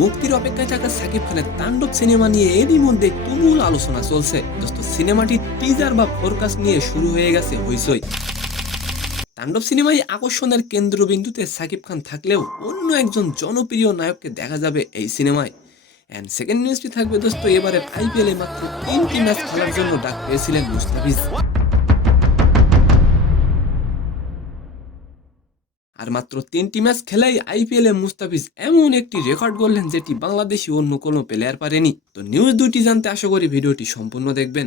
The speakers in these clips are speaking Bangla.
মুক্তির অপেক্ষায় থাকা সাকিব খানের তাণ্ডব সিনেমা নিয়ে এরই মধ্যে তুমুল আলোচনা চলছে। দোস্ত, সিনেমাটির টিজার বা ফোরকাস্ট নিয়ে শুরু হয়ে গেছে হইচই। তাণ্ডব সিনেমায় আকর্ষণের কেন্দ্রবিন্দুতে সাকিব খান থাকলেও অন্য একজন জনপ্রিয় নায়ককে দেখা যাবে এই সিনেমায়। এন্ড সেকেন্ড নিউজটি থাকবে দোস্ত, এবারের আইপিএলে মাত্র 3টি ম্যাচ খেলার জন্য ডাক পেয়েছিলেন মুস্তাফিজ। আর মাত্র 3টি ম্যাচ খেলাই আইপিএলে মুস্তাফিজ এমন একটি রেকর্ড গড়লেন যেটি বাংলাদেশি অন্য কোনো প্লেয়ার পারেনি। তো নিউজ দুটি জানতে আশা করি ভিডিওটি সম্পূর্ণ দেখবেন।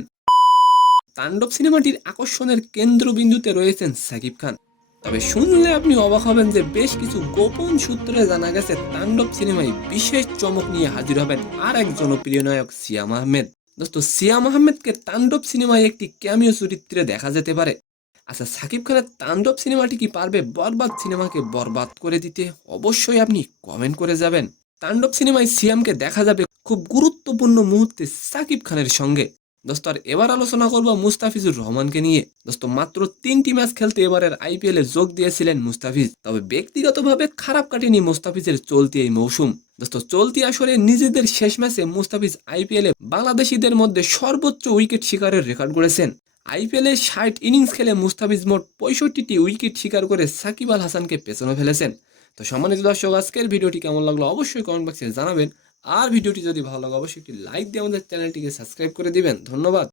তাণ্ডব সিনেমাটির আকর্ষণের কেন্দ্রবিন্দুতে রয়েছেন সাকিব খান। তবে শুনলে আপনি অবাক হবেন যে বেশ কিছু গোপন সূত্রে জানা গেছে তাণ্ডব সিনেমায় বিশেষ চমক নিয়ে হাজির হবেন আর এক জনপ্রিয় নায়ক সিয়াম আহমেদ। দোস্ত, সিয়াম আহমেদকে তাণ্ডব সিনেমায় একটি ক্যামিও চরিত্রে দেখা যেতে পারে। আচ্ছা, সাকিব খানের তাণ্ডব সিনেমাটি কি পারবে বরবাদ সিনেমাকে বরবাদ করে দিতে? অবশ্যই আপনি কমেন্ট করে যাবেন। তাণ্ডব সিনেমায় সিয়ামকে দেখা যাবে খুব গুরুত্বপূর্ণ মুহূর্তে সাকিব খানের সঙ্গে। দোস্ত, আর এবার আলোচনা করব মুস্তাফিজুর রহমানকে নিয়ে। দোস্ত, মাত্র 3টি ম্যাচ খেলতে এবারের আইপিএলে যোগ দিয়েছিলেন মুস্তাফিজ। তবে ব্যক্তিগতভাবে খারাপ কাটেনি মুস্তাফিজের চলতি এই মৌসুম। দোস্ত, চলতি আসরে নিজেদের শেষ ম্যাচে মুস্তাফিজ আইপিএলে বাংলাদেশিদের মধ্যে সর্বোচ্চ উইকেট শিকারের রেকর্ড গড়েছেন। আইপিএলে 60 ইনিংস খেলে মুস্তাফিজ মোট 65টি উইকেট শিকার করে সাকিব আল হাসানকে পেছনে ফেলেছেন। তো সম্মানিত দর্শক, আজকের ভিডিওটি কেমন লাগলো অবশ্যই কমেন্ট বক্সে জানাবেন। আর ভিডিওটি যদি ভালো লাগে অবশ্যই একটি লাইক দিয়ে আমাদের চ্যানেলটিকে সাবস্ক্রাইব করে দিবেন। ধন্যবাদ।